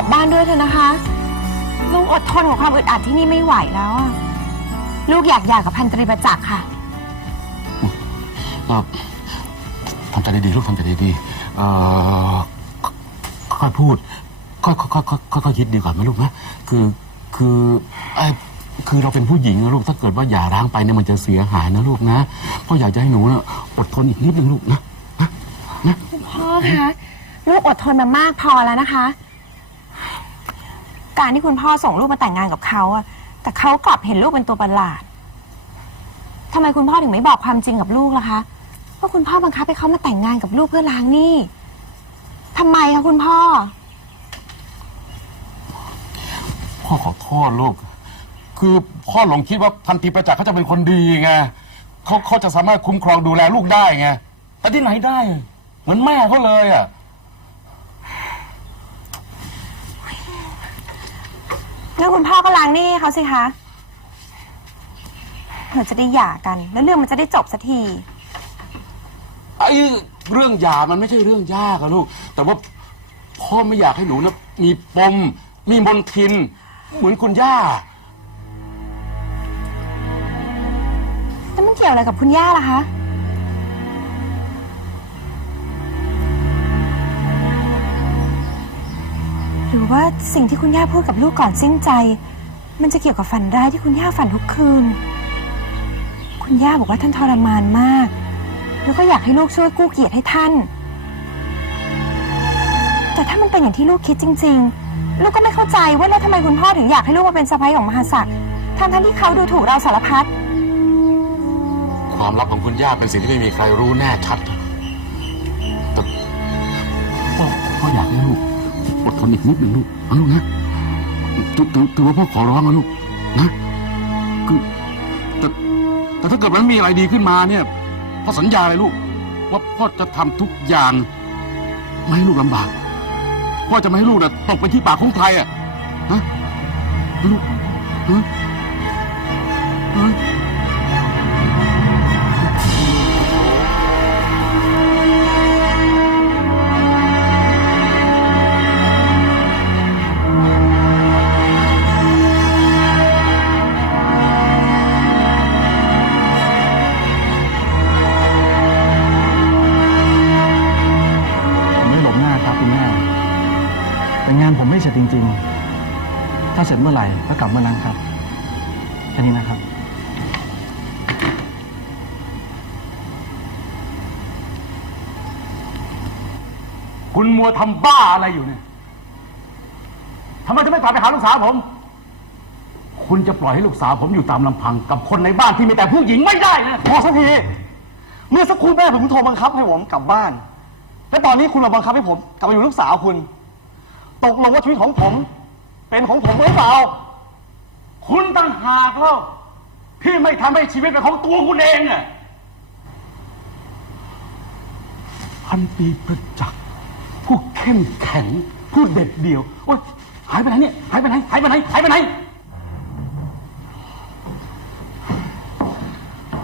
นกับความอึดอัดที่นี่ไม่ไหวแล้วอะลูกอยากหย่ากับพันตรีประจักษ์ค่ะก็ทำใจดีๆลูกทำใจดีๆเอ่อค่อยๆพูดค่อยๆค่อยๆค่อยๆค่อยๆคิดดีกว่าไหมลูกนะคือคือไอ้คือเราเป็นผู้หญิงนะลูกถ้าเกิดว่าหย่าร้างไปเนี่ยมันจะเสียหายนะลูกนะพ่ออยากจะให้หนูนะอดทนอีกนิดนึงลูกนะ พ่อคะ ลูกอดทนมามากพอแล้วนะคะ การที่คุณพ่อส่งลูกมาแต่งงานกับเขาอะแต่เขากลับเห็นลูกเป็นตัวประหลาดทำไมคุณพ่อถึงไม่บอกความจริงกับลูกล่ะคะว่าคุณพ่อบังคับให้เขามาแต่งงานกับลูกเพื่อล้างหนี้ทำไมคะคุณพ่อ พ่อขอโทษลูก คือพ่อหลงคิดว่าพันธีประจักษ์เขาจะเป็นคนดีไงเขาเขาจะสามารถคุ้มครองดูแลลูกได้ไงแต่ที่ไหนได้ เหมือนแม่เขาเลยอะ แล้วคุณพ่อก็ล้างหนี้ให้เขาสิคะเผื่อจะได้หย่ากัน แล้วเรื่องมันจะได้จบสักที ไอ้เรื่องหย่ามันไม่ใช่เรื่องยากอะลูก แต่ว่าพ่อไม่อยากให้หนูนะมีปม มีมนทิน เหมือนคุณย่า แล้วมันเกี่ยวอะไรกับคุณย่าล่ะคะ รือว่าสิ่งที่คุณย่าพูดกับลูกก่อนสิ้นใจ มันจะเกี่ยวกับฝันร้ายที่คุณย่าฝันทุกคืน คุณย่าบอกว่าท่านทรมานมาก แล้วก็อยากให้ลูกช่วยกู้เกียรติให้ท่าน แต่ถ้ามันเป็นอย่างที่ลูกคิดจริง ๆ ลูกก็ไม่เข้าใจว่าแล้วทำไมคุณพ่อถึงอยากให้ลูกมาเป็นสะใภ้ของมหาศักดิ์ทั้งที่เขาดูถูกเราสารพัดความลับของคุณย่าเป็นสิ่งที่ไม่มีใครรู้แน่ชัดแต่พ่อพ่ออยากให้ลูก อดทนอีกนิดหนึ่งลูกนะลูกนะถือถือว่าพ่อขอร้องนะลูกนะคือแต่แต่ถ้าเกิดมันมีอะไรดีขึ้นมาเนี่ยพ่อสัญญาเลยลูก ว่าพ่อจะทำทุกอย่าง ไม่ให้ลูกลำบากพ่อจะไม่ให้ลูกน่ะตกไปที่ปากของใครอะฮะลูกฮะ ถ้าเสร็จเมื่อไหร่ก็กลับเมื่อนั้นครับแค่นี้นะครับ คุณมัวทำบ้าอะไรอยู่เนี่ยทำไมจะไม่กลับไปหาลูกสาวผม คุณจะปล่อยให้ลูกสาวผมอยู่ตามลำพัง กับคนในบ้านที่มีแต่ผู้หญิงไม่ได้นะพอสักที เมื่อสักครู่แม่ผมโทรบังคับให้ผมกลับบ้าน และตอนนี้คุณมาบังคับให้ผม กลับมาอยู่ลูกสาวคุณ ตกลงว่าชีวิตของผม เป็นของผมหรือเปล่า คุณต่างหากแล้วที่ไม่ทำให้ชีวิตเป็นของตัวคุณเองน่ะพันปีประจักษ์ผู้เข้มแข็งผู้เด็ดเดี่ยวโอ๊ยหายไปไหนเนี่ยหายไปไหนหายไปไหนหายไปไหน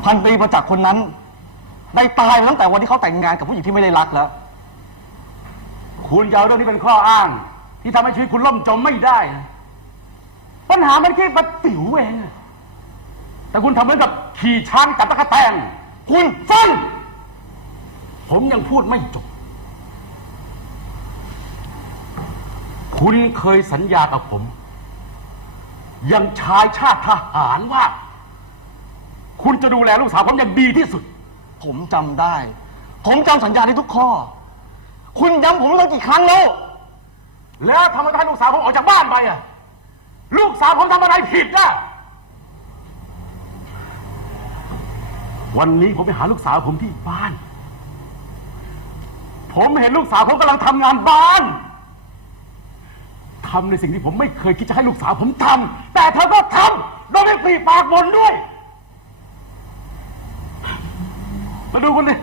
พันตรีประจักษ์คนนั้น ได้ตายไปตั้งแต่วันที่เขาแต่งงานกับผู้หญิงที่ไม่ได้รักแล้ว คุณจะเอาเรื่องนี้เป็นข้ออ้าง ที่ทำให้ชีวิตคุณล่มจมไม่ได้นะปัญหามันแค่ประติ๋วเองอะแต่คุณทำเหมือนกับขี่ช้างจับตะกแตงคุณฟังผมยังพูดไม่จบ คุณเคยสัญญากับผม ยังชายชาติทหารว่า คุณจะดูแลลูกสาวผมอย่างดีที่สุด ผมจำได้ ผมจำสัญญาได้ทุกข้อ คุณย้ำผมตั้งกี่ครั้งแล้ว แล้วทำไมต้องให้ลูกสาวผมออกจากบ้านไปอะ ลูกสาวผมทำอะไรผิดนะวันนี้ผมไปหาลูกสาวผมที่บ้าน ผมเห็นลูกสาวผมกำลังทำงานบ้านทำในสิ่งที่ผมไม่เคยคิดจะให้ลูกสาวผมทำแต่เธอก็ทำโดยไม่ปรีปากบนด้วย มาดูคุณดิ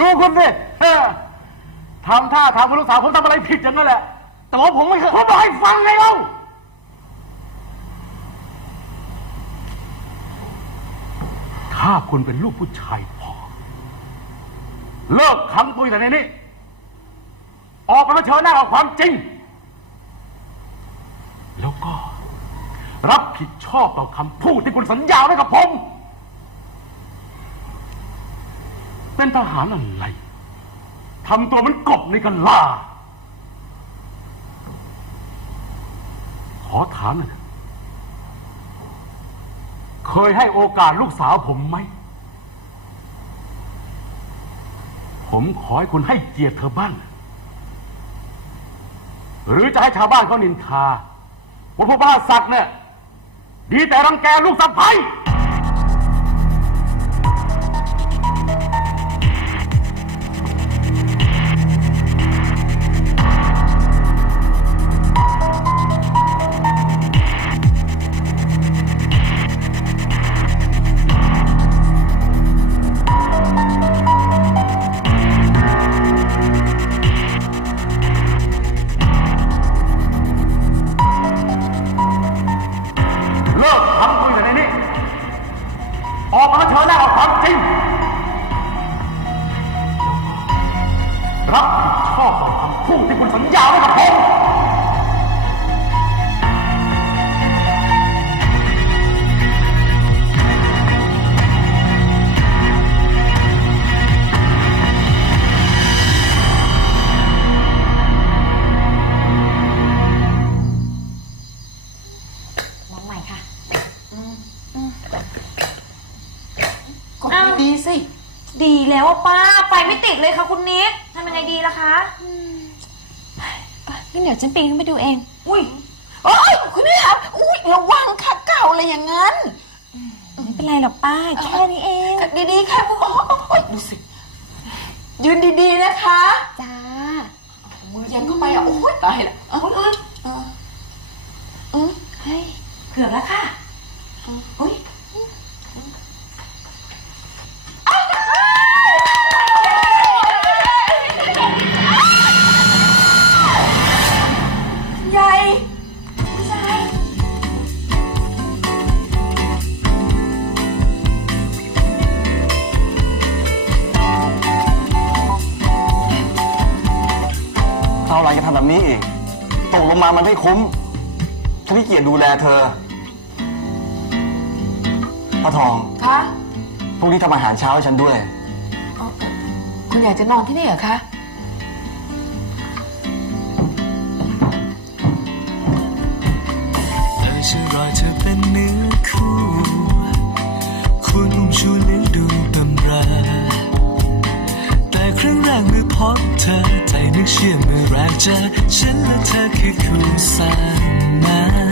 ดูคุณดิเออทำท่าทางว่าลูกสาวผมทำอะไรผิดอย่างนั้นแหละ แต่ว่าผมไม่เคยผมบอกให้ฟังไงเล่าถ้าคุณเป็นลูกผู้ชายพอ เลิกคำคุยแต่ในนี้ ออกมาเผชิญหน้ากับความจริง แล้วก็ รับผิดชอบต่อคำพูดที่คุณสัญญาไว้กับผม เป็นทหารอะไรทำตัวมันกบในกันล่า ขอถามหน่อยเถอะเคยให้โอกาสลูกสาวผมไหม ผมขอให้คุณให้เกียรติเธอบ้าง หรือจะให้ชาวบ้านเขานินทา ว่าพวกบ้าสักดิ์เนี่ย ดีแต่รังแกลูกสะใภ้ย ดีแล้วอะป้าไปไม่ติดเลยค่ะคุณนิดทำยังไงดีล่ะคะ งั้นเดี๋ยวฉันปีนขึ้นไปดูเอง อุ้ยโอ้ยคุณนี่ครับอุ้ยระวังค่ะเก่าอะไรอย่างนั้น ไม่เป็นไรหรอกป้า แค่นี้เอง ดีๆค่ะโอ้โอ้ยดูสิ ยืนดีๆนะคะ จ้า มือยันเข้าไปอะ โอ้ยตายละเอ้ยเอ้ยเอ้ยเอ้ยเฮ้ยเกือบแล้วค่ะอุ้ยาเราจะทำแบบนี้อีก ตกลงมามันไม่คุ้มฉันที่เกียจดูแลเธอพระทองคะพรุ่งนี้ทำอาหารเช้าให้ฉันด้วย คุณอยากจะนอนที่นี่เหรอคะ บเธอใจนึกเชื่อเมื่อแรกเจอฉันและเธอคือคู่สร้างมา